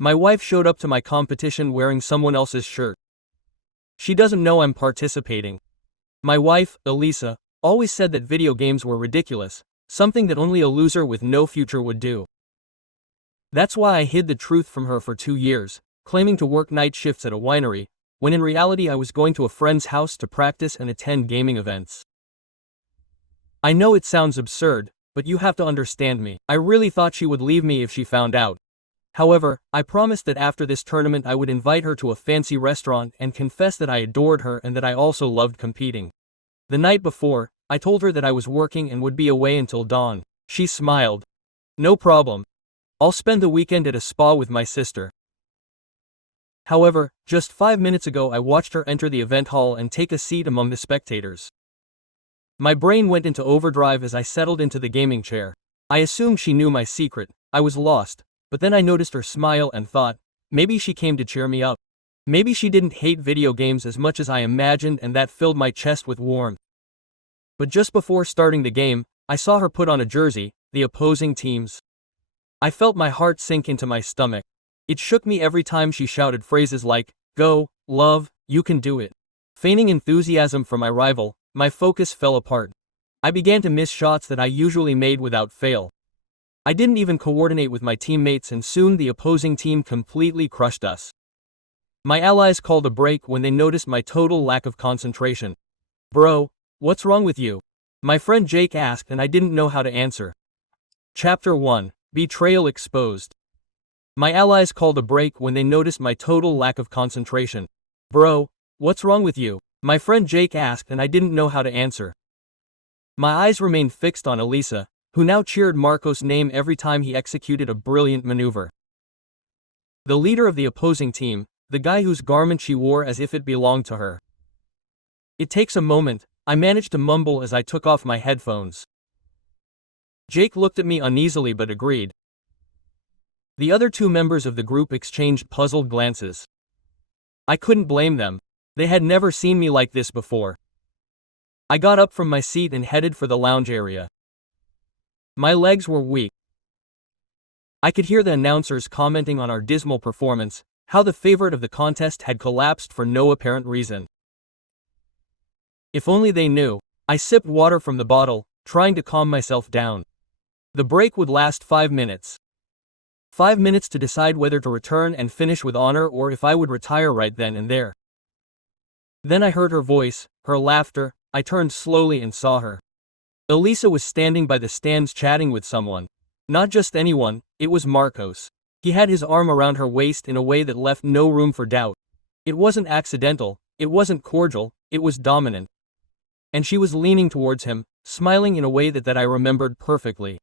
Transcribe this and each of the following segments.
My wife showed up to my competition wearing someone else's shirt. She doesn't know I'm participating. My wife, Elisa, always said that video games were ridiculous, something that only a loser with no future would do. That's why I hid the truth from her for 2 years, claiming to work night shifts at a winery, when in reality I was going to a friend's house to practice and attend gaming events. I know it sounds absurd, but you have to understand me. I really thought she would leave me if she found out. However, I promised that after this tournament I would invite her to a fancy restaurant and confess that I adored her and that I also loved competing. The night before, I told her that I was working and would be away until dawn. She smiled. No problem. I'll spend the weekend at a spa with my sister. However, just 5 minutes ago I watched her enter the event hall and take a seat among the spectators. My brain went into overdrive as I settled into the gaming chair. I assumed she knew my secret. I was lost. But then I noticed her smile and thought, maybe she came to cheer me up. Maybe she didn't hate video games as much as I imagined, and that filled my chest with warmth. But just before starting the game, I saw her put on a jersey, the opposing team's. I felt my heart sink into my stomach. It shook me every time she shouted phrases like, "Go, love, you can do it." Feigning enthusiasm for my rival, my focus fell apart. I began to miss shots that I usually made without fail. I didn't even coordinate with my teammates, and soon the opposing team completely crushed us. My allies called a break when they noticed my total lack of concentration. "Bro, what's wrong with you?" my friend Jake asked, and I didn't know how to answer. Chapter 1. Betrayal Exposed. My allies called a break when they noticed my total lack of concentration. "Bro, what's wrong with you?" my friend Jake asked, and I didn't know how to answer. My eyes remained fixed on Elisa, who now cheered Marcos' name every time he executed a brilliant maneuver. The leader of the opposing team, the guy whose garment she wore as if it belonged to her. "It takes a moment," I managed to mumble as I took off my headphones. Jake looked at me uneasily but agreed. The other 2 members of the group exchanged puzzled glances. I couldn't blame them. They had never seen me like this before. I got up from my seat and headed for the lounge area. My legs were weak. I could hear the announcers commenting on our dismal performance, how the favorite of the contest had collapsed for no apparent reason. If only they knew. I sipped water from the bottle, trying to calm myself down. The break would last 5 minutes. 5 minutes to decide whether to return and finish with honor or if I would retire right then and there. Then I heard her voice, her laughter. I turned slowly and saw her. Elisa was standing by the stands chatting with someone. Not just anyone, it was Marcos. He had his arm around her waist in a way that left no room for doubt. It wasn't accidental, it wasn't cordial, it was dominant. And she was leaning towards him, smiling in a way that I remembered perfectly.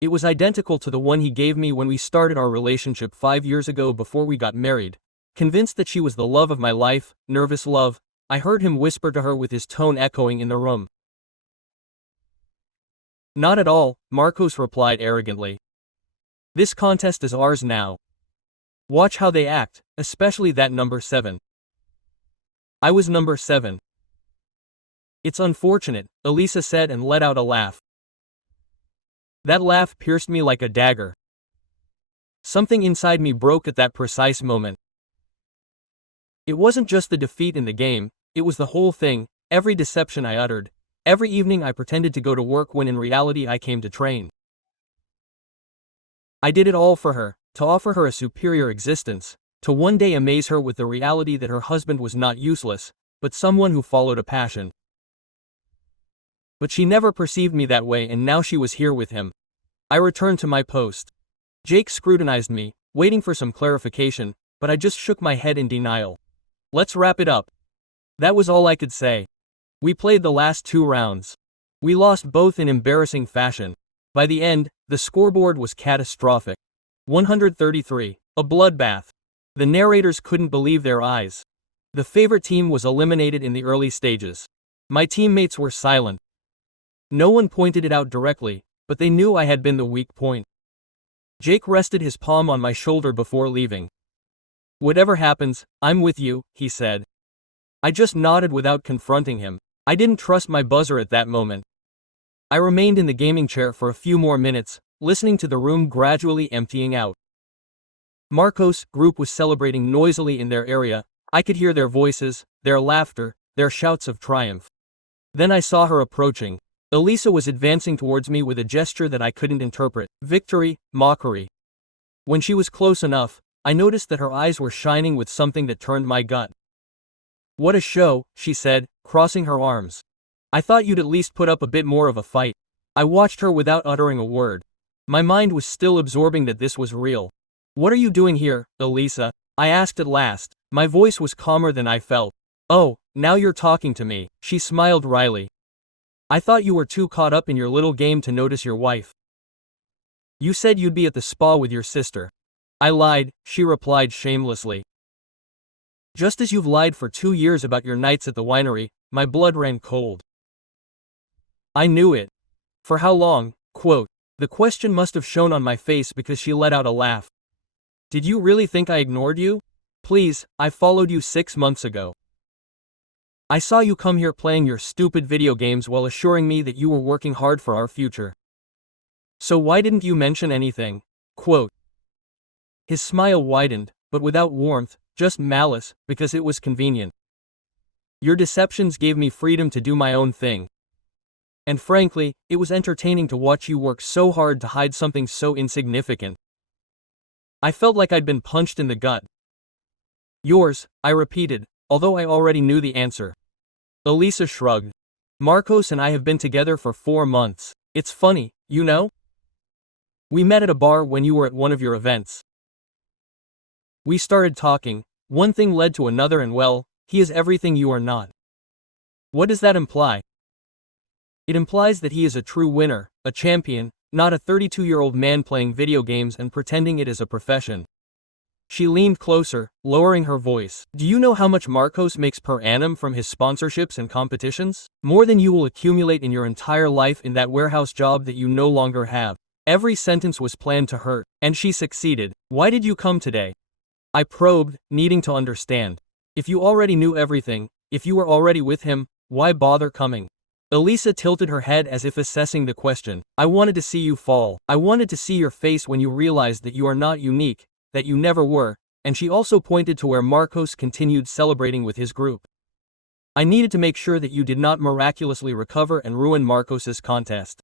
It was identical to the one he gave me when we started our relationship 5 years ago before we got married. Convinced that she was the love of my life, nervous love, I heard him whisper to her with his tone echoing in the room. "Not at all," Marcos replied arrogantly. "This contest is ours now. Watch how they act, especially that number 7. I was number 7. "It's unfortunate," Elisa said and let out a laugh. That laugh pierced me like a dagger. Something inside me broke at that precise moment. It wasn't just the defeat in the game, it was the whole thing, every deception I uttered. Every evening I pretended to go to work when in reality I came to train. I did it all for her, to offer her a superior existence, to one day amaze her with the reality that her husband was not useless, but someone who followed a passion. But she never perceived me that way, and now she was here with him. I returned to my post. Jake scrutinized me, waiting for some clarification, but I just shook my head in denial. "Let's wrap it up." That was all I could say. We played the last 2 rounds. We lost both in embarrassing fashion. By the end, the scoreboard was catastrophic. 133. A bloodbath. The narrators couldn't believe their eyes. The favorite team was eliminated in the early stages. My teammates were silent. No one pointed it out directly, but they knew I had been the weak point. Jake rested his palm on my shoulder before leaving. "Whatever happens, I'm with you," he said. I just nodded without confronting him. I didn't trust my buzzer at that moment. I remained in the gaming chair for a few more minutes, listening to the room gradually emptying out. Marcos' group was celebrating noisily in their area. I could hear their voices, their laughter, their shouts of triumph. Then I saw her approaching. Elisa was advancing towards me with a gesture that I couldn't interpret. Victory, mockery. When she was close enough, I noticed that her eyes were shining with something that turned my gut. "What a show," she said, crossing her arms. "I thought you'd at least put up a bit more of a fight." I watched her without uttering a word. My mind was still absorbing that this was real. "What are you doing here, Elisa?" I asked at last. My voice was calmer than I felt. "Oh, now you're talking to me," she smiled wryly. "I thought you were too caught up in your little game to notice your wife. You said you'd be at the spa with your sister." "I lied," she replied shamelessly. "Just as you've lied for 2 years about your nights at the winery." My blood ran cold. I knew it. "For how long?" Quote. The question must have shown on my face because she let out a laugh. "Did you really think I ignored you? Please, I followed you 6 months ago. I saw you come here playing your stupid video games while assuring me that you were working hard for our future. So why didn't you mention anything?" Quote. His smile widened, but without warmth, just malice, because it was convenient. "Your deceptions gave me freedom to do my own thing. And frankly, it was entertaining to watch you work so hard to hide something so insignificant." I felt like I'd been punched in the gut. "Yours," I repeated, although I already knew the answer. Elisa shrugged. "Marcos and I have been together for 4 months. It's funny, you know? We met at a bar when you were at one of your events. We started talking, one thing led to another, and well, he is everything you are not." "What does that imply?" "It implies that he is a true winner, a champion, not a 32-year-old man playing video games and pretending it is a profession." She leaned closer, lowering her voice. "Do you know how much Marcos makes per annum from his sponsorships and competitions? More than you will accumulate in your entire life in that warehouse job that you no longer have." Every sentence was planned to hurt, and she succeeded. "Why did you come today?" I probed, needing to understand. "If you already knew everything, if you were already with him, why bother coming?" Elisa tilted her head as if assessing the question. "I wanted to see you fall. I wanted to see your face when you realized that you are not unique, that you never were," and she also pointed to where Marcos continued celebrating with his group. "I needed to make sure that you did not miraculously recover and ruin Marcos's contest.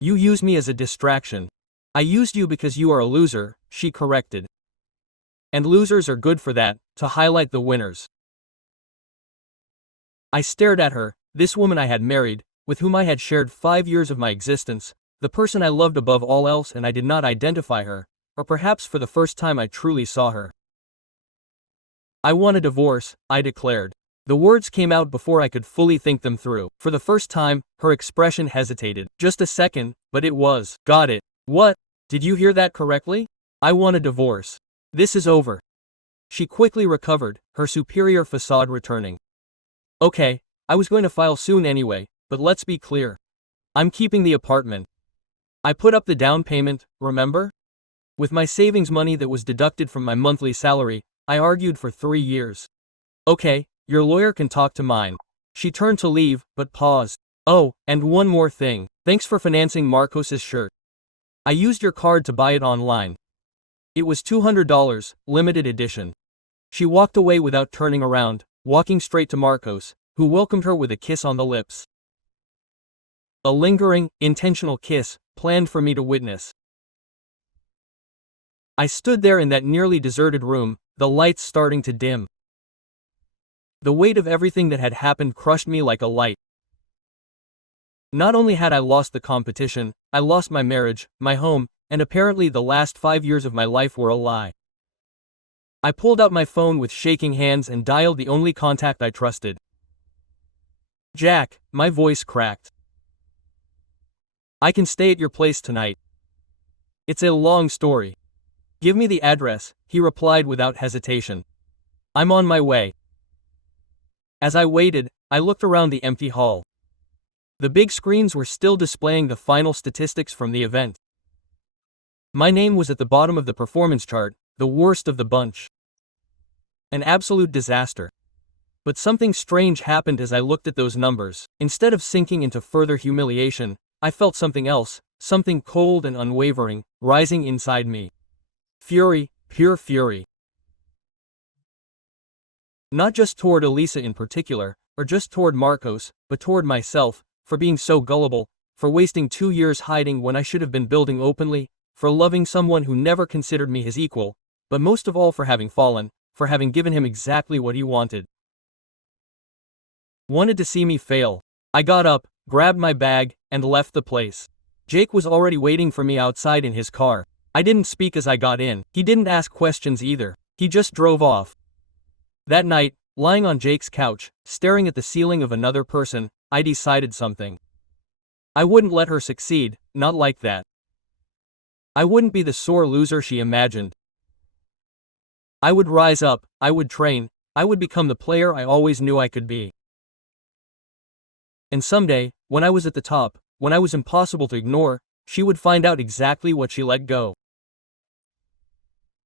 You used me as a distraction." "I used you because you are a loser," she corrected. "And losers are good for that, to highlight the winners." I stared at her, this woman I had married, with whom I had shared 5 years of my existence, the person I loved above all else, and I did not identify her, or perhaps for the first time I truly saw her. "I want a divorce," I declared. The words came out before I could fully think them through. For the first time, her expression hesitated. "Just a second," but it was. "Got it." "What? Did you hear that correctly? I want a divorce. This is over." She quickly recovered, her superior facade returning. "Okay, I was going to file soon anyway, but let's be clear. I'm keeping the apartment. I put up the down payment, remember? With my savings money that was deducted from my monthly salary, I argued for 3 years. Okay, your lawyer can talk to mine." She turned to leave, but paused. "Oh, and one more thing. Thanks for financing Marcos's shirt. I used your card to buy it online. It was $200, limited edition." She walked away without turning around, walking straight to Marcos, who welcomed her with a kiss on the lips. A lingering, intentional kiss, planned for me to witness. I stood there in that nearly deserted room, the lights starting to dim. The weight of everything that had happened crushed me like a light. Not only had I lost the competition, I lost my marriage, my home, and apparently the last 5 years of my life were a lie. I pulled out my phone with shaking hands and dialed the only contact I trusted. "Jack," my voice cracked. "I can stay at your place tonight." "It's a long story." "Give me the address," he replied without hesitation. "I'm on my way." As I waited, I looked around the empty hall. The big screens were still displaying the final statistics from the event. My name was at the bottom of the performance chart, the worst of the bunch. An absolute disaster. But something strange happened as I looked at those numbers. Instead of sinking into further humiliation, I felt something else, something cold and unwavering, rising inside me. Fury, Pure fury. Not just toward Elisa in particular, or just toward Marcos, but toward myself, for being so gullible, for wasting 2 years hiding when I should have been building openly, for loving someone who never considered me his equal, but most of all for having fallen, for having given him exactly what he wanted. Wanted to see me fail. I got up, grabbed my bag, and left the place. Jake was already waiting for me outside in his car. I didn't speak as I got in. He didn't ask questions either. He just drove off. That night, lying on Jake's couch, staring at the ceiling of another person, I decided something. I wouldn't let her succeed, not like that. I wouldn't be the sore loser she imagined. I would rise up, I would train, I would become the player I always knew I could be. And someday, when I was at the top, when I was impossible to ignore, she would find out exactly what she let go.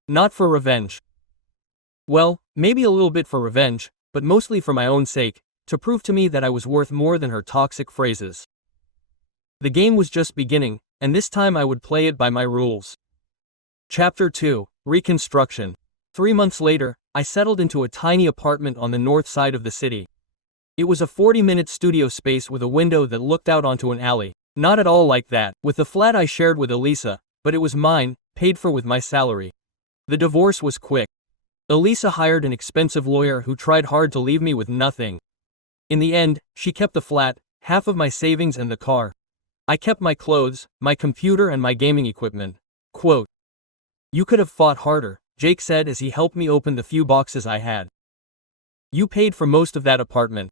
Not for revenge. Well, maybe a little bit for revenge, but mostly for my own sake, to prove to me that I was worth more than her toxic phrases. The game was just beginning, and this time I would play it by my rules. Chapter 2, Reconstruction. 3 months later, I settled into a tiny apartment on the north side of the city. It was a 40-minute studio space with a window that looked out onto an alley. Not at all like that, with the flat I shared with Elisa, but it was mine, paid for with my salary. The divorce was quick. Elisa hired an expensive lawyer who tried hard to leave me with nothing. In the end, she kept the flat, half of my savings and the car. I kept my clothes, my computer and my gaming equipment. Quote, "You could have fought harder," Jake said as he helped me open the few boxes I had. "You paid for most of that apartment."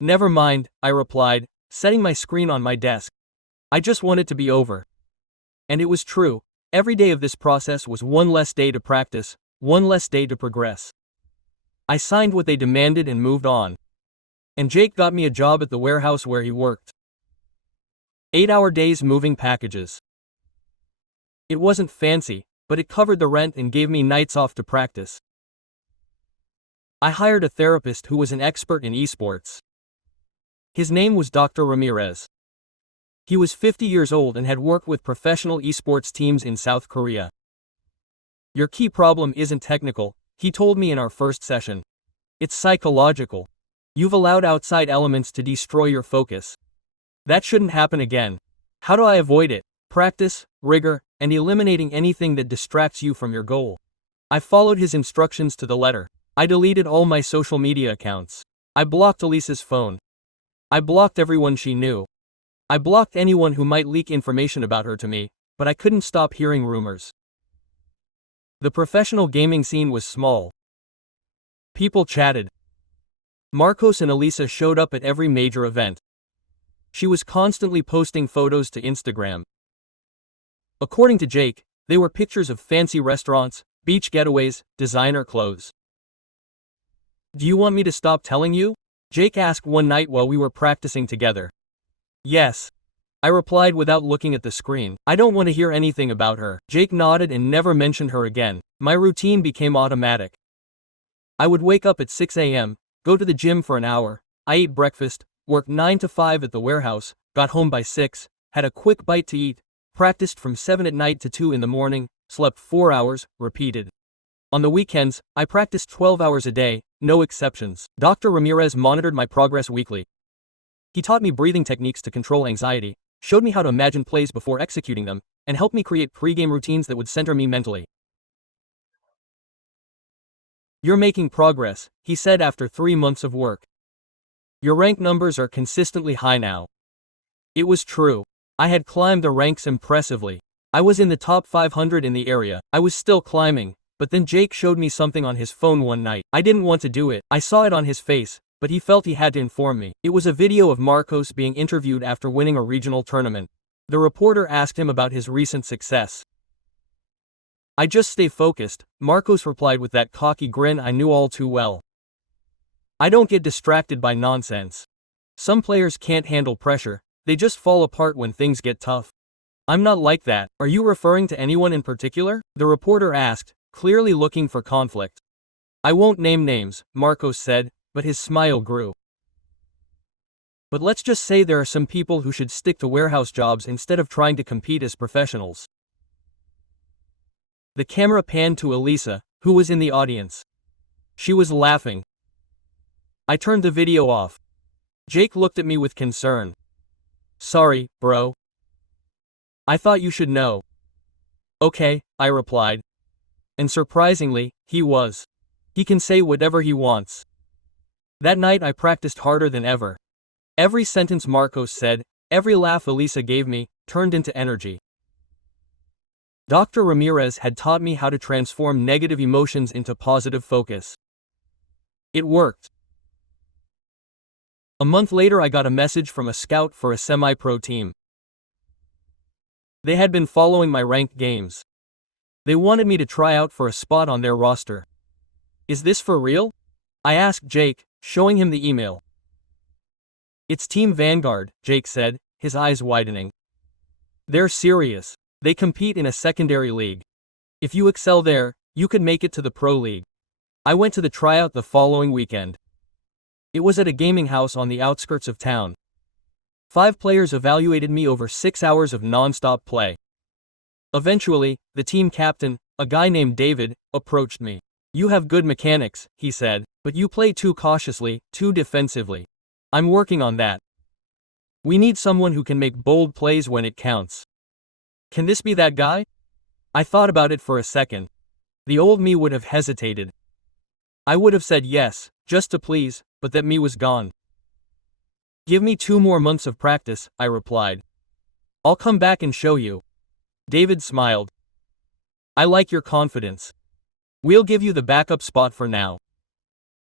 "Never mind," I replied, setting my screen on my desk. I just want it to be over. And it was true. Every day of this process was one less day to practice, one less day to progress. I signed what they demanded and moved on. And Jake got me a job at the warehouse where he worked. 8-hour days moving packages. It wasn't fancy, but it covered the rent and gave me nights off to practice. I hired a therapist who was an expert in esports. His name was Dr. Ramirez. He was 50 years old and had worked with professional esports teams in South Korea. "Your key problem isn't technical," he told me in our first session. "It's psychological. You've allowed outside elements to destroy your focus. That shouldn't happen again. How do I avoid it? Practice, rigor, and eliminating anything that distracts you from your goal." I followed his instructions to the letter. I deleted all my social media accounts. I blocked Elisa's phone. I blocked everyone she knew. I blocked anyone who might leak information about her to me, but I couldn't stop hearing rumors. The professional gaming scene was small. People chatted. Marcos and Elisa showed up at every major event. She was constantly posting photos to Instagram. According to Jake, they were pictures of fancy restaurants, beach getaways, designer clothes. "Do you want me to stop telling you?" Jake asked one night while we were practicing together. "Yes," I replied without looking at the screen. "I don't want to hear anything about her." Jake nodded and never mentioned her again. My routine became automatic. I would wake up at 6 a.m., go to the gym for an hour, I ate breakfast, worked 9 to 5 at the warehouse, got home by 6, had a quick bite to eat, practiced from 7 at night to 2 in the morning, slept 4 hours, repeated. On the weekends, I practiced 12 hours a day, no exceptions. Dr. Ramirez monitored my progress weekly. He taught me breathing techniques to control anxiety, showed me how to imagine plays before executing them, and helped me create pre-game routines that would center me mentally. "You're making progress," he said after 3 months of work. "Your rank numbers are consistently high now." It was true. I had climbed the ranks impressively. I was in the top 500 in the area. I was still climbing, but then Jake showed me something on his phone one night. I didn't want to do it. I saw it on his face, but he felt he had to inform me. It was a video of Marcos being interviewed after winning a regional tournament. The reporter asked him about his recent success. "I just stay focused," Marcos replied with that cocky grin I knew all too well. "I don't get distracted by nonsense. Some players can't handle pressure, they just fall apart when things get tough. I'm not like that." "Are you referring to anyone in particular?" the reporter asked, clearly looking for conflict. "I won't name names," Marcos said, but his smile grew. "But let's just say there are some people who should stick to warehouse jobs instead of trying to compete as professionals." The camera panned to Elisa, who was in the audience. She was laughing. I turned the video off. Jake looked at me with concern. Sorry, bro. I thought you should know. Okay, I replied. And surprisingly, he was. He can say whatever he wants. That night I practiced harder than ever. Every sentence Marcos said, every laugh Elisa gave me, turned into energy. Dr. Ramirez had taught me how to transform negative emotions into positive focus. It worked. A month later I got a message from a scout for a semi-pro team. They had been following my ranked games. They wanted me to try out for a spot on their roster. Is this for real? I asked Jake, showing him the email. It's Team Vanguard, Jake said, his eyes widening. They're serious. They compete in a secondary league. If you excel there, you could make it to the pro league. I went to the tryout the following weekend. It was at a gaming house on the outskirts of town. 5 players evaluated me over 6 hours of non-stop play. Eventually, the team captain, a guy named David, approached me. You have good mechanics, he said, but you play too cautiously, too defensively. I'm working on that. We need someone who can make bold plays when it counts. Can this be that guy? I thought about it for a second. The old me would have hesitated. I would have said yes, just to please, but that me was gone. Give me 2 more months of practice, I replied. I'll come back and show you. David smiled. I like your confidence. We'll give you the backup spot for now.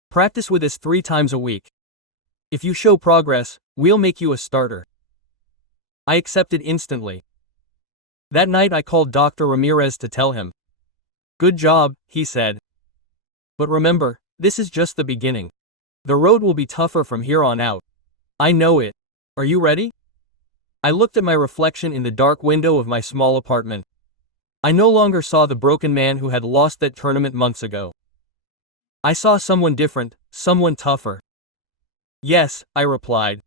Practice with us 3 times a week. If you show progress, we'll make you a starter. I accepted instantly. That night I called Dr. Ramirez to tell him. Good job, he said. But remember, this is just the beginning. The road will be tougher from here on out. I know it. Are you ready? I looked at my reflection in the dark window of my small apartment. I no longer saw the broken man who had lost that tournament months ago. I saw someone different, someone tougher. Yes, I replied.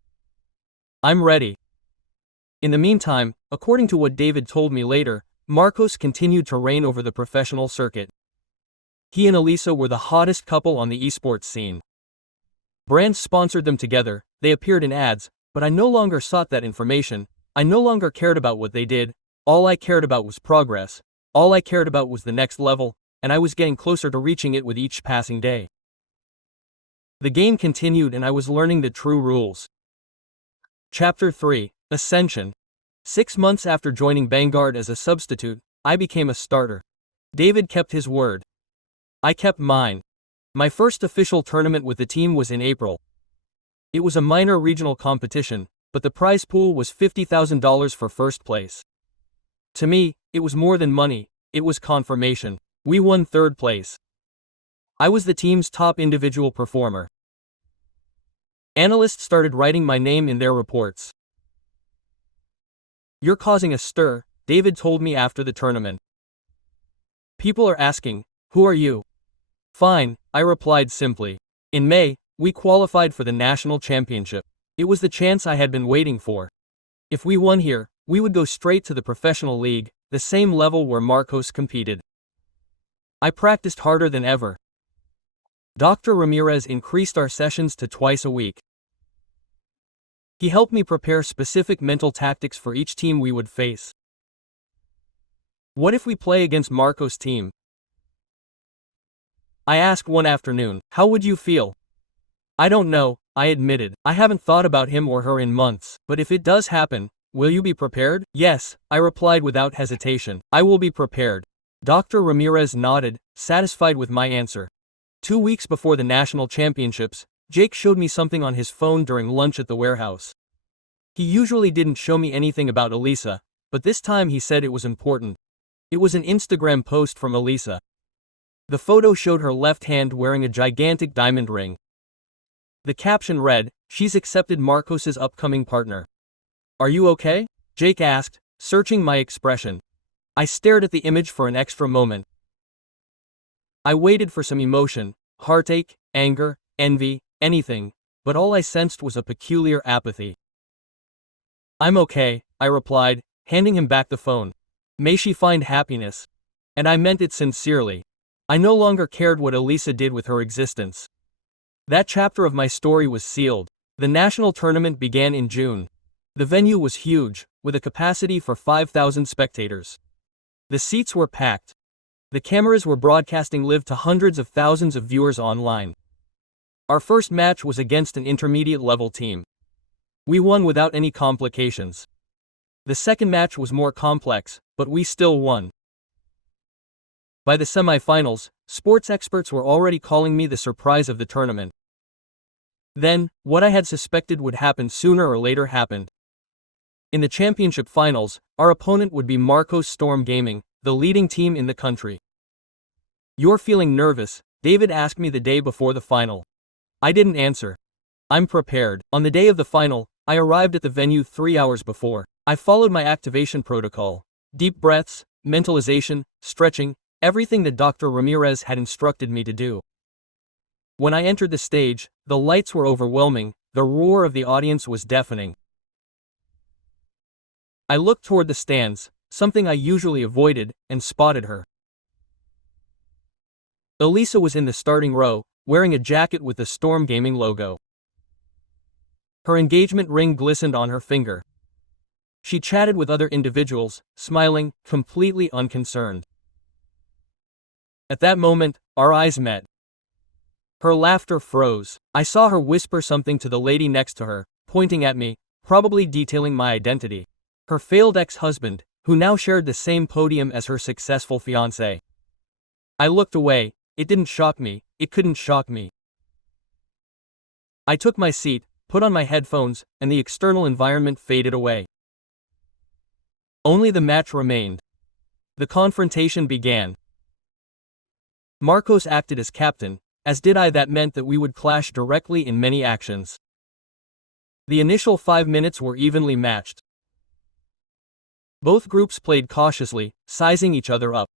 I'm ready. In the meantime, according to what David told me later, Marcos continued to reign over the professional circuit. He and Elisa were the hottest couple on the esports scene. Brands sponsored them together, they appeared in ads, but I no longer sought that information. I no longer cared about what they did. All I cared about was progress. All I cared about was the next level, and I was getting closer to reaching it with each passing day. The game continued and I was learning the true rules. Chapter 3, Ascension. 6 months after joining Vanguard as a substitute, I became a starter. David kept his word. I kept mine. My first official tournament with the team was in April. It was a minor regional competition, but the prize pool was $50,000 for first place. To me, it was more than money, it was confirmation. We won 3rd place. I was the team's top individual performer. Analysts started writing my name in their reports. You're causing a stir, David told me after the tournament. People are asking, who are you? Fine, I replied simply. In May, we qualified for the national championship. It was the chance I had been waiting for. If we won here, we would go straight to the professional league, the same level where Marcos competed. I practiced harder than ever. Dr. Ramirez increased our sessions to twice a week. He helped me prepare specific mental tactics for each team we would face. What if we play against Marcos' team? I asked one afternoon, how would you feel? I don't know, I admitted. I haven't thought about him or her in months, but if it does happen, will you be prepared? Yes, I replied without hesitation. I will be prepared. Dr. Ramirez nodded, satisfied with my answer. 2 weeks before the national championships, Jake showed me something on his phone during lunch at the warehouse. He usually didn't show me anything about Elisa, but this time he said it was important. It was an Instagram post from Elisa. The photo showed her left hand wearing a gigantic diamond ring. The caption read, "She's accepted Marcos's upcoming partner." Are you okay? Jake asked, searching my expression. I stared at the image for an extra moment. I waited for some emotion, heartache, anger, envy, anything, but all I sensed was a peculiar apathy. I'm okay, I replied, handing him back the phone. May she find happiness. And I meant it sincerely. I no longer cared what Elisa did with her existence. That chapter of my story was sealed. The national tournament began in June. The venue was huge, with a capacity for 5,000 spectators. The seats were packed. The cameras were broadcasting live to hundreds of thousands of viewers online. Our first match was against an intermediate-level team. We won without any complications. The second match was more complex, but we still won. By the semifinals, sports experts were already calling me the surprise of the tournament. Then, what I had suspected would happen sooner or later happened. In the championship finals, our opponent would be Marcos Storm Gaming, the leading team in the country. "You're feeling nervous?" David asked me the day before the final. I didn't answer. "I'm prepared." On the day of the final, I arrived at the venue 3 hours before. I followed my activation protocol. Deep breaths, mentalization, stretching, everything that Dr. Ramirez had instructed me to do. When I entered the stage, the lights were overwhelming, the roar of the audience was deafening. I looked toward the stands, something I usually avoided, and spotted her. Elisa was in the starting row, wearing a jacket with the Storm Gaming logo. Her engagement ring glistened on her finger. She chatted with other individuals, smiling, completely unconcerned. At that moment, our eyes met. Her laughter froze. I saw her whisper something to the lady next to her, pointing at me, probably detailing my identity. Her failed ex-husband, who now shared the same podium as her successful fiancé. I looked away. It didn't shock me. It couldn't shock me. I took my seat, put on my headphones, and the external environment faded away. Only the match remained. The confrontation began. Marcos acted as captain, as did I. That meant that we would clash directly in many actions. The initial 5 minutes were evenly matched. Both groups played cautiously, sizing each other up.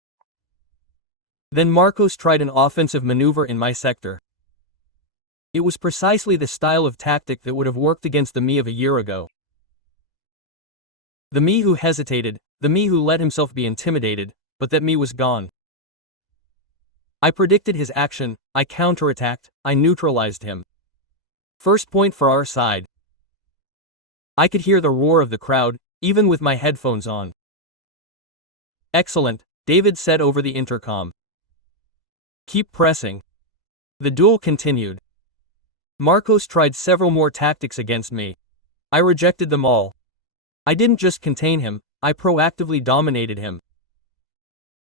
Then Marcos tried an offensive maneuver in my sector. It was precisely the style of tactic that would have worked against the me of a year ago. The me who hesitated, the me who let himself be intimidated, but that me was gone. I predicted his action, I counterattacked, I neutralized him. First point for our side. I could hear the roar of the crowd, even with my headphones on. "Excellent," David said over the intercom. "Keep pressing." The duel continued. Marcos tried several more tactics against me. I rejected them all. I didn't just contain him, I proactively dominated him.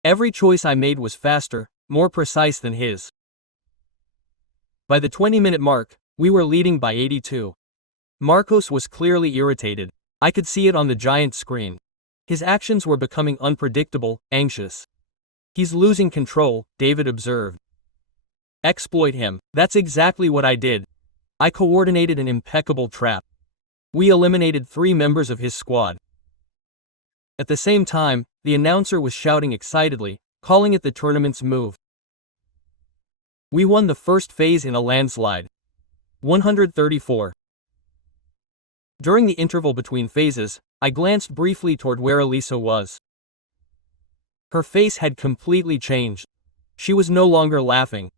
Every choice I made was faster, more precise than his. By the 20-minute mark, we were leading by 82. Marcos was clearly irritated. I could see it on the giant screen. His actions were becoming unpredictable, anxious. "He's losing control," David observed. "Exploit him." That's exactly what I did. I coordinated an impeccable trap. We eliminated 3 members of his squad. At the same time, the announcer was shouting excitedly, calling it the tournament's move. We won the first phase in a landslide. 134. During the interval between phases, I glanced briefly toward where Elisa was. Her face had completely changed. She was no longer laughing.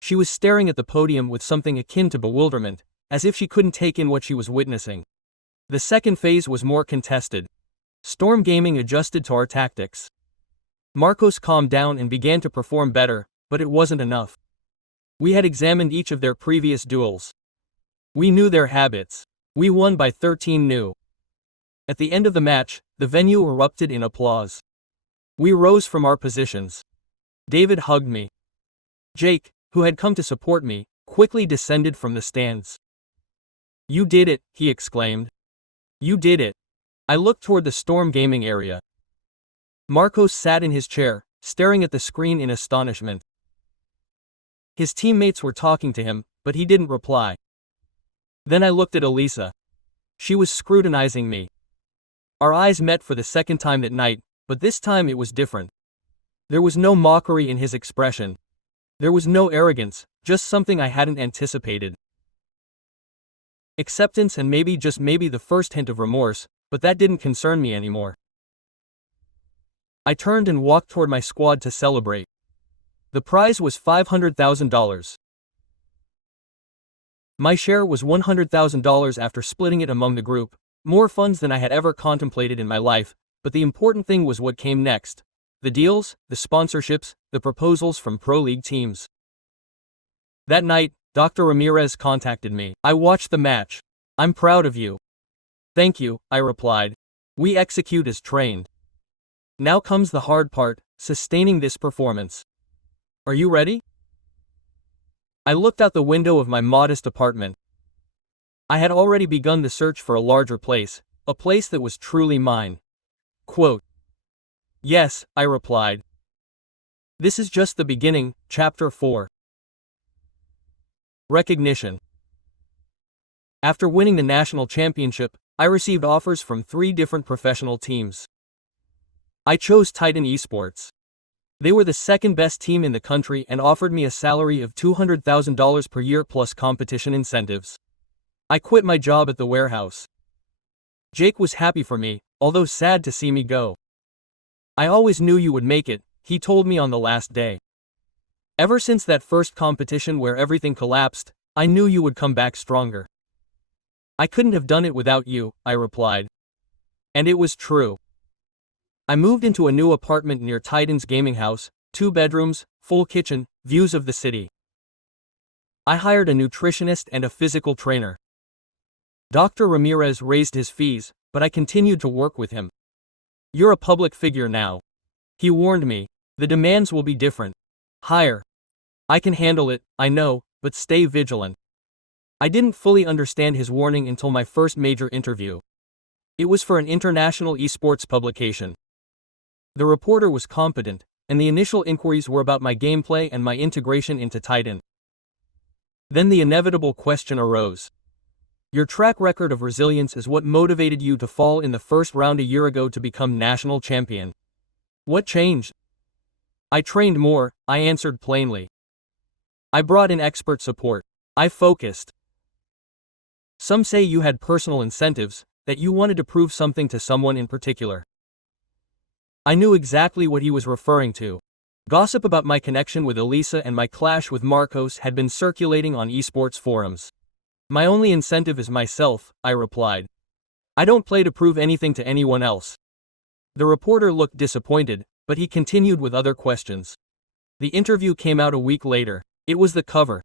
She was staring at the podium with something akin to bewilderment, as if she couldn't take in what she was witnessing. The second phase was more contested. Storm Gaming adjusted to our tactics. Marcos calmed down and began to perform better, but it wasn't enough. We had examined each of their previous duels. We knew their habits. We won by 13 new. At the end of the match, the venue erupted in applause. We rose from our positions. David hugged me. Jake, who had come to support me, quickly descended from the stands. "You did it," he exclaimed. "You did it." I looked toward the Storm Gaming area. Marcos sat in his chair, staring at the screen in astonishment. His teammates were talking to him, but he didn't reply. Then I looked at Elisa. She was scrutinizing me. Our eyes met for the second time that night, but this time it was different. There was no mockery in his expression. There was no arrogance, just something I hadn't anticipated. Acceptance and maybe just maybe the first hint of remorse, but that didn't concern me anymore. I turned and walked toward my squad to celebrate. The prize was $500,000. My share was $100,000 after splitting it among the group, more funds than I had ever contemplated in my life, but the important thing was what came next. The deals, the sponsorships, the proposals from pro league teams. That night, Dr. Ramirez contacted me. I watched the match. I'm proud of you. Thank you, I replied. We execute as trained. Now comes the hard part, sustaining this performance. Are you ready? I looked out the window of my modest apartment. I had already begun the search for a larger place, a place that was truly mine. Quote. Yes, I replied. This is just the beginning, Chapter 4. Recognition. After winning the national championship, I received offers from 3 different professional teams. I chose Titan Esports. They were the second best team in the country and offered me a salary of $200,000 per year plus competition incentives. I quit my job at the warehouse. Jake was happy for me, although sad to see me go. I always knew you would make it, he told me on the last day. Ever since that first competition where everything collapsed, I knew you would come back stronger. I couldn't have done it without you, I replied. And it was true. I moved into a new apartment near Titan's gaming house, 2 bedrooms, full kitchen, views of the city. I hired a nutritionist and a physical trainer. Dr. Ramirez raised his fees, but I continued to work with him. You're a public figure now. He warned me. The demands will be different. Higher. I can handle it, I know, but stay vigilant. I didn't fully understand his warning until my first major interview. It was for an international esports publication. The reporter was competent, and the initial inquiries were about my gameplay and my integration into Titan. Then the inevitable question arose. Your track record of resilience is what motivated you to fall in the first round a year ago to become national champion. What changed? I trained more, I answered plainly. I brought in expert support. I focused. Some say you had personal incentives, that you wanted to prove something to someone in particular. I knew exactly what he was referring to. Gossip about my connection with Elisa and my clash with Marcos had been circulating on esports forums. My only incentive is myself, I replied. I don't play to prove anything to anyone else. The reporter looked disappointed, but he continued with other questions. The interview came out a week later. It was the cover.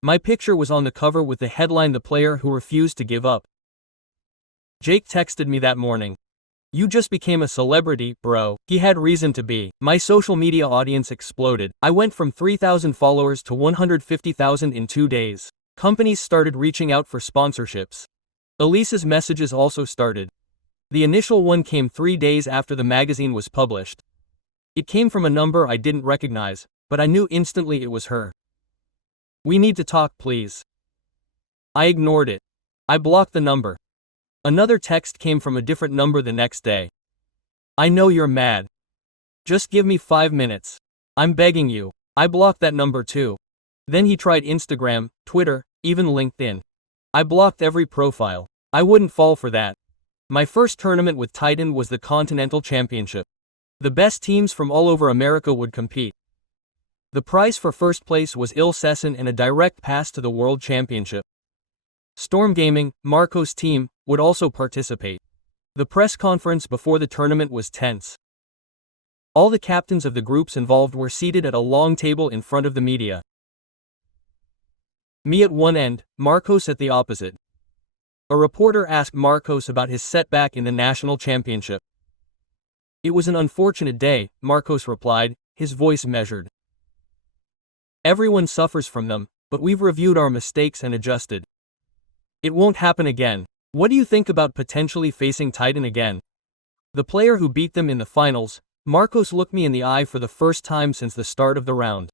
My picture was on the cover with the headline "The Player Who Refused to Give Up." Jake texted me that morning. You just became a celebrity, bro. He had reason to be. My social media audience exploded. I went from 3,000 followers to 150,000 in 2 days. Companies started reaching out for sponsorships. Elisa's messages also started. The initial one came 3 days after the magazine was published. It came from a number I didn't recognize, but I knew instantly it was her. We need to talk, please. I ignored it. I blocked the number. Another text came from a different number the next day. I know you're mad. Just give me 5 minutes. I'm begging you. I blocked that number too. Then he tried Instagram, Twitter, even LinkedIn. I blocked every profile. I wouldn't fall for that. My first tournament with Titan was the Continental Championship. The best teams from all over America would compete. The prize for first place was Il Cesson and a direct pass to the World Championship. Storm Gaming, Marco's team, would also participate. The press conference before the tournament was tense. All the captains of the groups involved were seated at a long table in front of the media. Me at one end, Marcos at the opposite. A reporter asked Marcos about his setback in the national championship. It was an unfortunate day, Marcos replied, his voice measured. Everyone suffers from them, but we've reviewed our mistakes and adjusted. It won't happen again. What do you think about potentially facing Titan again? The player who beat them in the finals, Marcos looked me in the eye for the first time since the start of the round.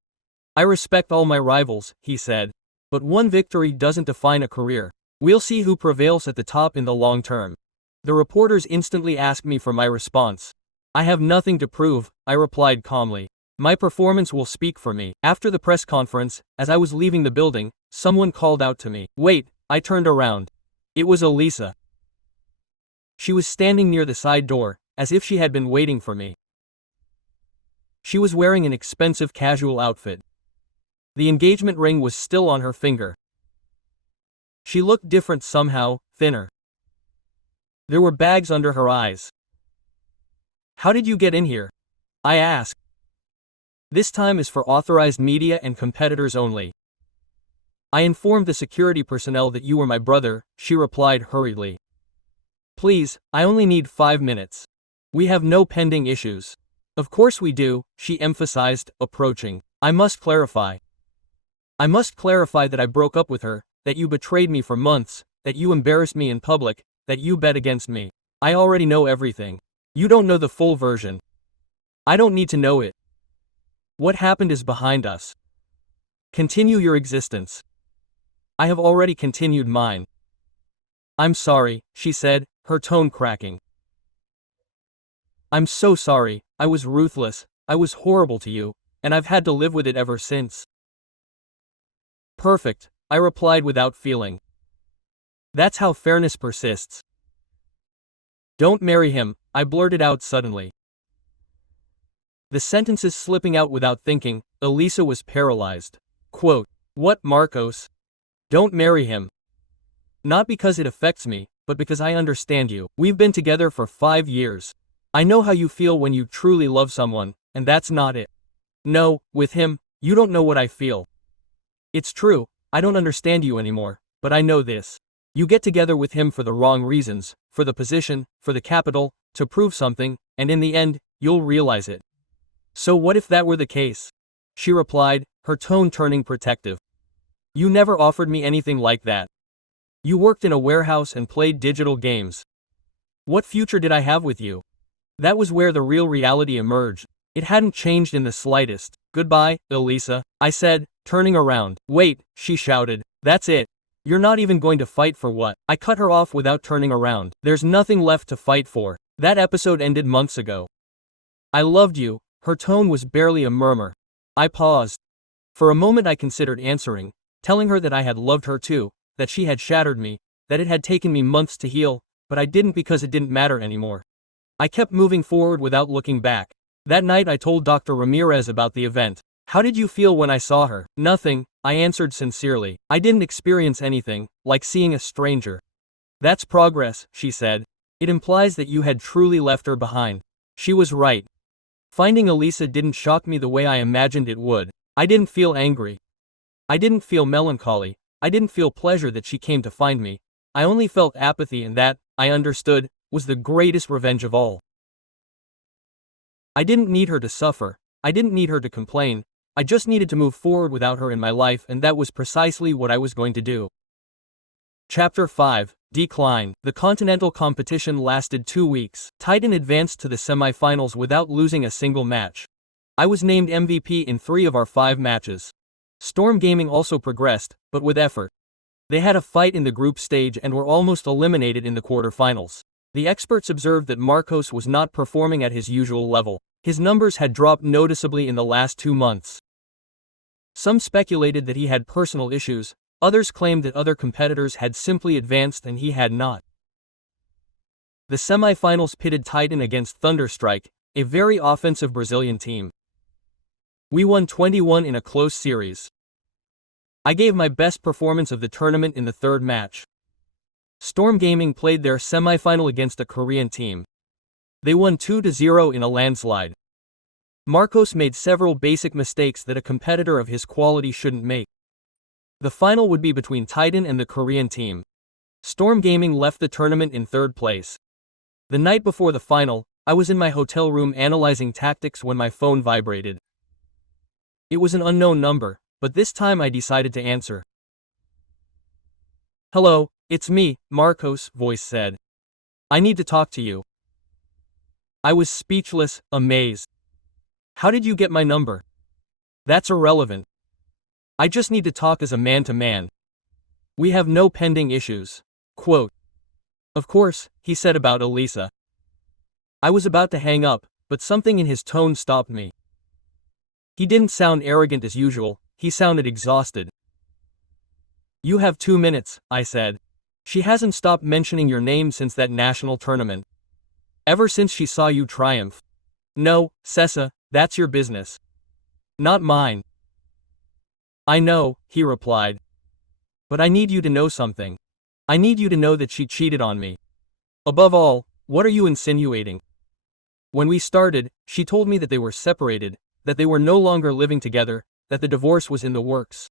I respect all my rivals, he said. But one victory doesn't define a career. We'll see who prevails at the top in the long term. The reporters instantly asked me for my response. I have nothing to prove, I replied calmly. My performance will speak for me. After the press conference, as I was leaving the building, someone called out to me. Wait, I turned around. It was Elisa. She was standing near the side door, as if she had been waiting for me. She was wearing an expensive casual outfit. The engagement ring was still on her finger. She looked different somehow, thinner. There were bags under her eyes. "How did you get in here?" I asked. "This time is for authorized media and competitors only." "I informed the security personnel that you were my brother," she replied hurriedly. "Please, I only need 5 minutes. We have no pending issues." "Of course we do," she emphasized, approaching. I must clarify that I broke up with her, that you betrayed me for months, that you embarrassed me in public, that you bet against me. I already know everything. You don't know the full version. I don't need to know it. What happened is behind us. Continue your existence." I have already continued mine. "I'm sorry," she said, her tone cracking. "I'm so sorry, I was ruthless, I was horrible to you, and I've had to live with it ever since." "Perfect," I replied without feeling. "That's how fairness persists." "Don't marry him," I blurted out suddenly. The sentences slipping out without thinking, Elisa was paralyzed. Quote, "What, Marcos? Don't marry him." "Not because it affects me, but because I understand you. We've been together for 5 years. I know how you feel when you truly love someone, and that's not it. No, with him, you don't know what I feel. It's true, I don't understand you anymore, but I know this. You get together with him for the wrong reasons, for the position, for the capital, to prove something, and in the end, you'll realize it." "So what if that were the case?" she replied, her tone turning protective. "You never offered me anything like that. You worked in a warehouse and played digital games. What future did I have with you?" That was where the real reality emerged. It hadn't changed in the slightest. "Goodbye, Elisa," I said, turning around. "Wait," she shouted. "That's it. You're not even going to fight for what?" I cut her off without turning around. "There's nothing left to fight for. That episode ended months ago. I loved you." Her tone was barely a murmur. I paused. For a moment I considered answering, telling her that I had loved her too, that she had shattered me, that it had taken me months to heal, but I didn't because it didn't matter anymore. I kept moving forward without looking back. That night I told Dr. Ramirez about the event. "How did you feel when I saw her?" "Nothing," I answered sincerely. "I didn't experience anything, like seeing a stranger." "That's progress," she said. "It implies that you had truly left her behind." She was right. Finding Elisa didn't shock me the way I imagined it would. I didn't feel angry. I didn't feel melancholy. I didn't feel pleasure that she came to find me. I only felt apathy, and that, I understood, was the greatest revenge of all. I didn't need her to suffer. I didn't need her to complain. I just needed to move forward without her in my life, and that was precisely what I was going to do. Chapter 5, Decline. The continental competition lasted 2 weeks. Titan advanced to the semifinals without losing a single match. I was named MVP in 3 of our 5 matches. Storm Gaming also progressed, but with effort. They had a fight in the group stage and were almost eliminated in the quarterfinals. The experts observed that Marcos was not performing at his usual level. His numbers had dropped noticeably in the last 2 months. Some speculated that he had personal issues, others claimed that other competitors had simply advanced and he had not. The semifinals pitted Titan against Thunderstrike, a very offensive Brazilian team. We won 21 in a close series. I gave my best performance of the tournament in the 3rd match. Storm Gaming played their semifinal against a Korean team. They won 2-0 in a landslide. Marcos made several basic mistakes that a competitor of his quality shouldn't make. The final would be between Titan and the Korean team. Storm Gaming left the tournament in 3rd place. The night before the final, I was in my hotel room analyzing tactics when my phone vibrated. It was an unknown number, but this time I decided to answer. "Hello, it's me," Marcos' voice said. "I need to talk to you." I was speechless, amazed. "How did you get my number?" "That's irrelevant. I just need to talk as a man-to-man. We have no pending issues." Quote. "Of course," he said about Elisa. I was about to hang up, but something in his tone stopped me. He didn't sound arrogant as usual, he sounded exhausted. "You have 2 minutes," I said. "She hasn't stopped mentioning your name since that national tournament. Ever since she saw you triumph." "No, Sessa," That's your business. Not mine. I know, he replied. But I need you to know something. I need you to know that she cheated on me. Above all, what are you insinuating? When we started, she told me that they were separated, that they were no longer living together, that the divorce was in the works.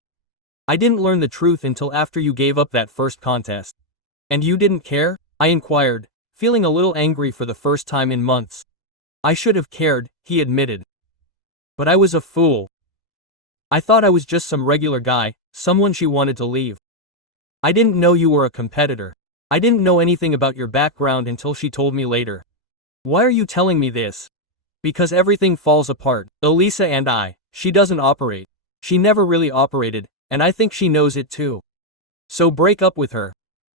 I didn't learn the truth until after you gave up that first contest. And you didn't care? I inquired, feeling a little angry for the first time in months. I should have cared, he admitted. But I was a fool. I thought I was just some regular guy, someone she wanted to leave. I didn't know you were a competitor. I didn't know anything about your background until she told me later. Why are you telling me this? Because everything falls apart. Elisa and she doesn't operate. She never really operated, and I think she knows it too. So break up with her.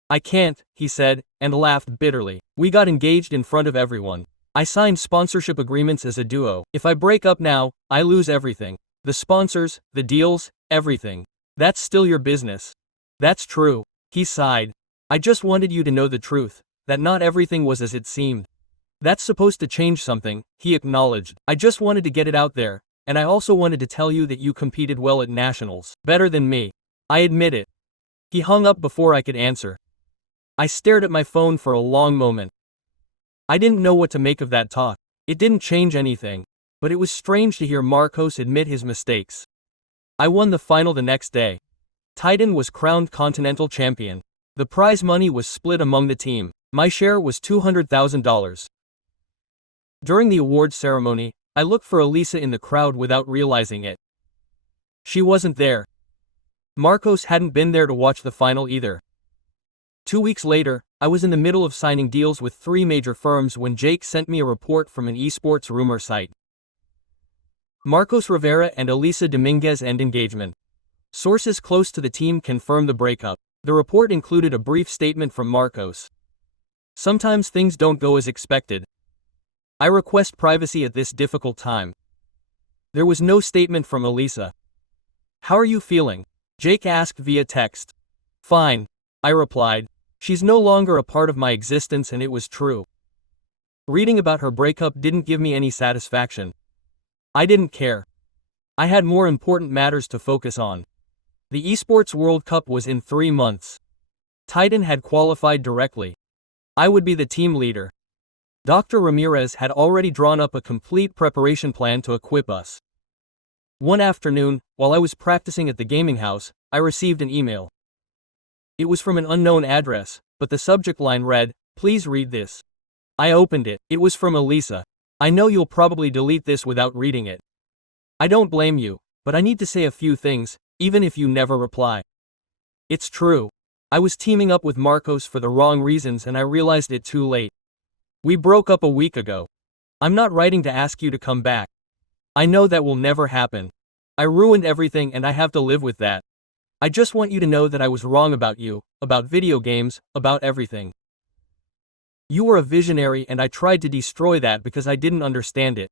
I can't, he said, and laughed bitterly. We got engaged in front of everyone. I signed sponsorship agreements as a duo. If I break up now, I lose everything. The sponsors, the deals, everything. That's still your business. That's true. He sighed. I just wanted you to know the truth, that not everything was as it seemed. That's supposed to change something, he acknowledged. I just wanted to get it out there, and I also wanted to tell you that you competed well at nationals. Better than me. I admit it. He hung up before I could answer. I stared at my phone for a long moment. I didn't know what to make of that talk. It didn't change anything, but it was strange to hear Marcos admit his mistakes. I won the final the next day. Titan was crowned continental champion. The prize money was split among the team. My share was $200,000. During the awards ceremony, I looked for Elisa in the crowd without realizing it. She wasn't there. Marcos hadn't been there to watch the final either. 2 weeks later, I was in the middle of signing deals with 3 major firms when Jake sent me a report from an esports rumor site. Marcos Rivera and Elisa Dominguez end engagement. Sources close to the team confirmed the breakup. The report included a brief statement from Marcos. Sometimes things don't go as expected. I request privacy at this difficult time. There was no statement from Elisa. How are you feeling? Jake asked via text. Fine, I replied. She's no longer a part of my existence, and it was true. Reading about her breakup didn't give me any satisfaction. I didn't care. I had more important matters to focus on. The Esports World Cup was in 3 months. Titan had qualified directly. I would be the team leader. Dr. Ramirez had already drawn up a complete preparation plan to equip us. One afternoon, while I was practicing at the gaming house, I received an email. It was from an unknown address, but the subject line read, "Please read this." I opened it. It was from Elisa. I know you'll probably delete this without reading it. I don't blame you, but I need to say a few things, even if you never reply. It's true. I was teaming up with Marcos for the wrong reasons, and I realized it too late. We broke up a week ago. I'm not writing to ask you to come back. I know that will never happen. I ruined everything, and I have to live with that. I just want you to know that I was wrong about you, about video games, about everything. You were a visionary, and I tried to destroy that because I didn't understand it.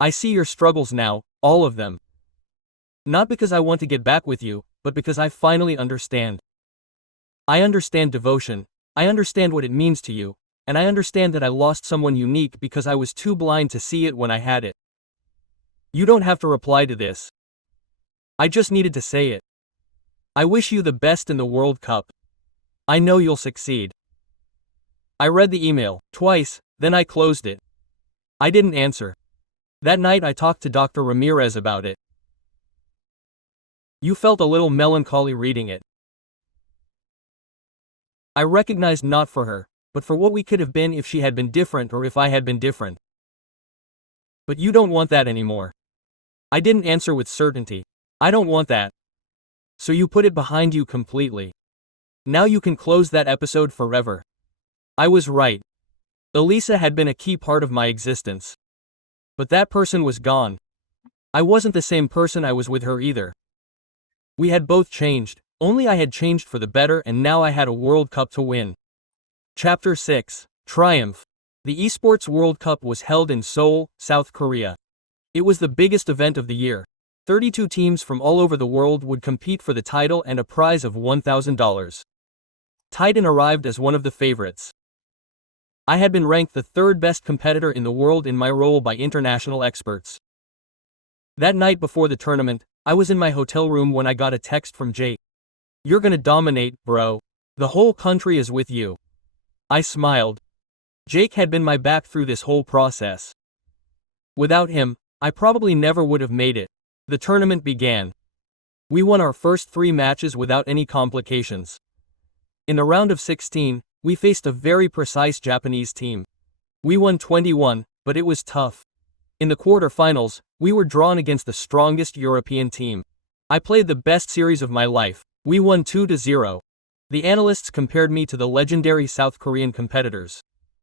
I see your struggles now, all of them. Not because I want to get back with you, but because I finally understand. I understand devotion, I understand what it means to you, and I understand that I lost someone unique because I was too blind to see it when I had it. You don't have to reply to this. I just needed to say it. I wish you the best in the World Cup. I know you'll succeed. I read the email twice, then I closed it. I didn't answer. That night I talked to Dr. Ramirez about it. You felt a little melancholy reading it. I recognized not for her, but for what we could have been if she had been different or if I had been different. But you don't want that anymore. I didn't answer with certainty. I don't want that. So you put it behind you completely. Now you can close that episode forever. I was right. Elisa had been a key part of my existence. But that person was gone. I wasn't the same person I was with her either. We had both changed, only I had changed for the better, and now I had a World Cup to win. Chapter 6. Triumph. The Esports World Cup was held in Seoul, South Korea. It was the biggest event of the year. 32 teams from all over the world would compete for the title and a prize of $1,000. Titan arrived as one of the favorites. I had been ranked the 3rd best competitor in the world in my role by international experts. That night before the tournament, I was in my hotel room when I got a text from Jake. "You're gonna dominate, bro. The whole country is with you." I smiled. Jake had been my back through this whole process. Without him, I probably never would have made it. The tournament began. We won our first 3 matches without any complications. In the round of 16, we faced a very precise Japanese team. We won 21, but it was tough. In the quarterfinals, we were drawn against the strongest European team. I played the best series of my life. We won 2-0. The analysts compared me to the legendary South Korean competitors.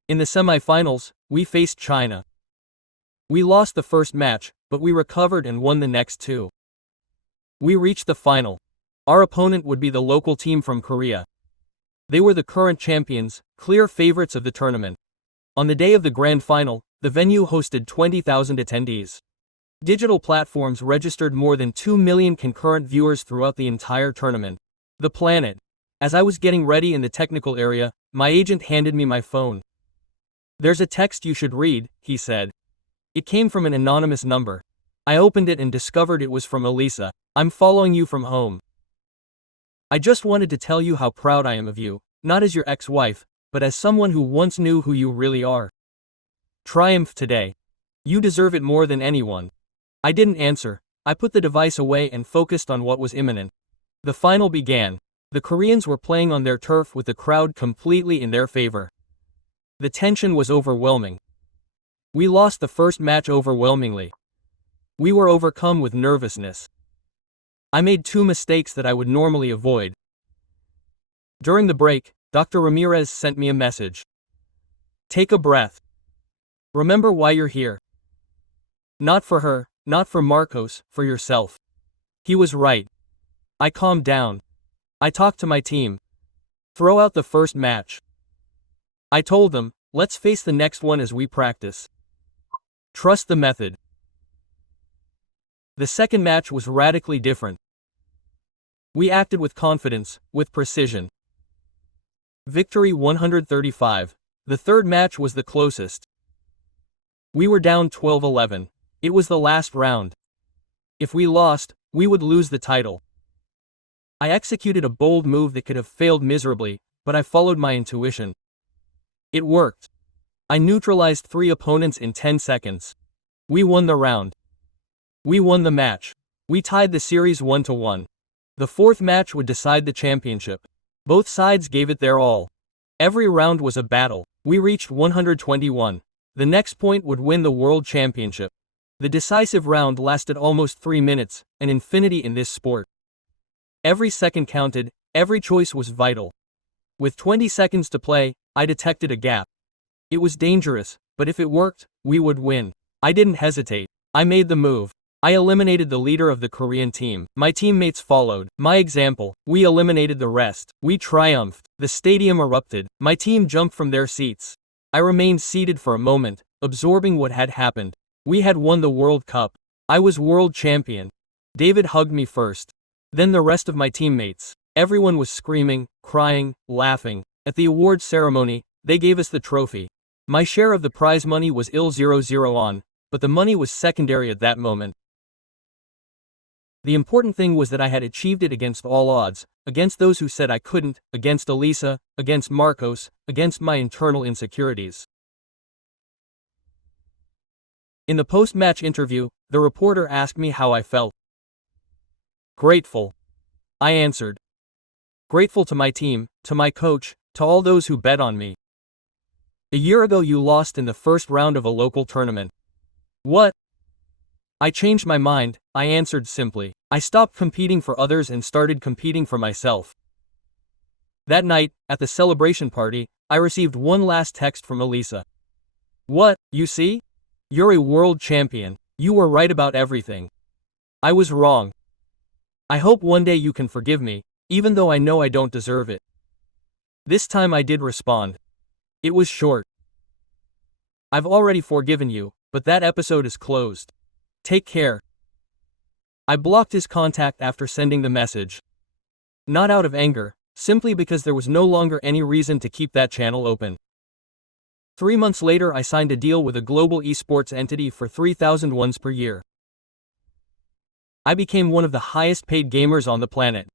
In the semifinals, we faced China. We lost the first match, but we recovered and won the next 2. We reached the final. Our opponent would be the local team from Korea. They were the current champions, clear favorites of the tournament. On the day of the grand final, the venue hosted 20,000 attendees. Digital platforms registered more than 2 million concurrent viewers throughout the entire tournament. The planet. As I was getting ready in the technical area, my agent handed me my phone. "There's a text you should read," he said. It came from an anonymous number. I opened it and discovered it was from Elisa. "I'm following you from home. I just wanted to tell you how proud I am of you, not as your ex-wife, but as someone who once knew who you really are. Triumph today. You deserve it more than anyone." I didn't answer. I put the device away and focused on what was imminent. The final began. The Koreans were playing on their turf with the crowd completely in their favor. The tension was overwhelming. We lost the first match overwhelmingly. We were overcome with nervousness. I made 2 mistakes that I would normally avoid. During the break, Dr. Ramirez sent me a message. "Take a breath. Remember why you're here. Not for her, not for Marcos, for yourself." He was right. I calmed down. I talked to my team. "Throw out the first match." I told them, "Let's face the next one as we practice. Trust the method." The second match was radically different. We acted with confidence, with precision. Victory 135. The third match was the closest. We were down 12-11. It was the last round. If we lost, we would lose the title. I executed a bold move that could have failed miserably, but I followed my intuition. It worked. I neutralized 3 opponents in 10 seconds. We won the round. We won the match. We tied the series 1-1. The fourth match would decide the championship. Both sides gave it their all. Every round was a battle. We reached 121. The next point would win the world championship. The decisive round lasted almost 3 minutes, an infinity in this sport. Every second counted, every choice was vital. With 20 seconds to play, I detected a gap. It was dangerous, but if it worked, we would win. I didn't hesitate. I made the move. I eliminated the leader of the Korean team. My teammates followed my example. We eliminated the rest. We triumphed. The stadium erupted. My team jumped from their seats. I remained seated for a moment, absorbing what had happened. We had won the World Cup. I was world champion. David hugged me first. Then the rest of my teammates. Everyone was screaming, crying, laughing. At the awards ceremony, they gave us the trophy. My share of the prize money was 0 on, but the money was secondary at that moment. The important thing was that I had achieved it against all odds, against those who said I couldn't, against Elisa, against Marcos, against my internal insecurities. In the post-match interview, the reporter asked me how I felt. Grateful. I answered. Grateful to my team, to my coach, to all those who bet on me. A year ago you lost in the first round of a local tournament. What? I changed my mind, I answered simply. I stopped competing for others and started competing for myself. That night, at the celebration party, I received one last text from Elisa. What, you see? You're a world champion. You were right about everything. I was wrong. I hope one day you can forgive me, even though I know I don't deserve it. This time I did respond. It was short. I've already forgiven you, but that episode is closed. Take care. I blocked his contact after sending the message. Not out of anger, simply because there was no longer any reason to keep that channel open. 3 months later I signed a deal with a global esports entity for 3,000 wons per year. I became one of the highest paid gamers on the planet.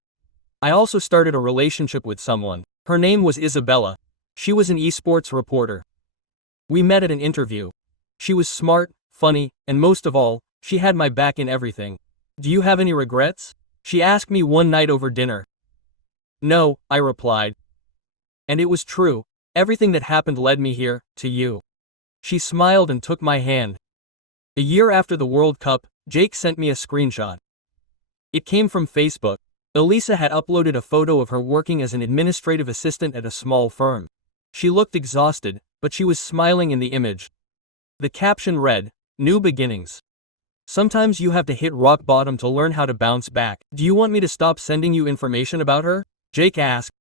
I also started a relationship with someone. Her name was Isabella. She was an esports reporter. We met at an interview. She was smart, funny, and most of all, she had my back in everything. Do you have any regrets? She asked me one night over dinner. No, I replied. And it was true. Everything that happened led me here, to you. She smiled and took my hand. A year after the World Cup, Jake sent me a screenshot. It came from Facebook. Elisa had uploaded a photo of her working as an administrative assistant at a small firm. She looked exhausted, but she was smiling in the image. The caption read, "New beginnings. Sometimes you have to hit rock bottom to learn how to bounce back. Do you want me to stop sending you information about her?" Jake asked.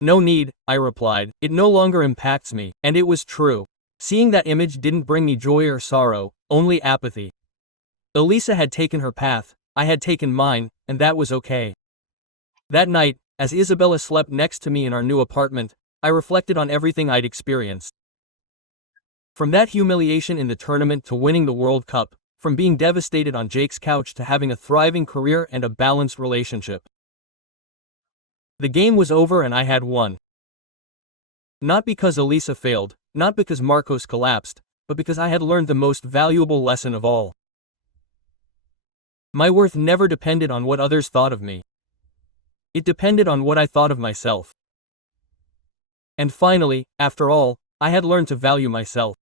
No need, I replied. It no longer impacts me, and it was true. Seeing that image didn't bring me joy or sorrow, only apathy. Elisa had taken her path, I had taken mine, and that was okay. That night, as Isabella slept next to me in our new apartment, I reflected on everything I'd experienced. From that humiliation in the tournament to winning the World Cup, from being devastated on Jake's couch to having a thriving career and a balanced relationship. The game was over and I had won. Not because Elisa failed, not because Marcos collapsed, but because I had learned the most valuable lesson of all. My worth never depended on what others thought of me. It depended on what I thought of myself. And finally, after all, I had learned to value myself.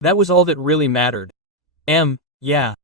That was all that really mattered. Yeah.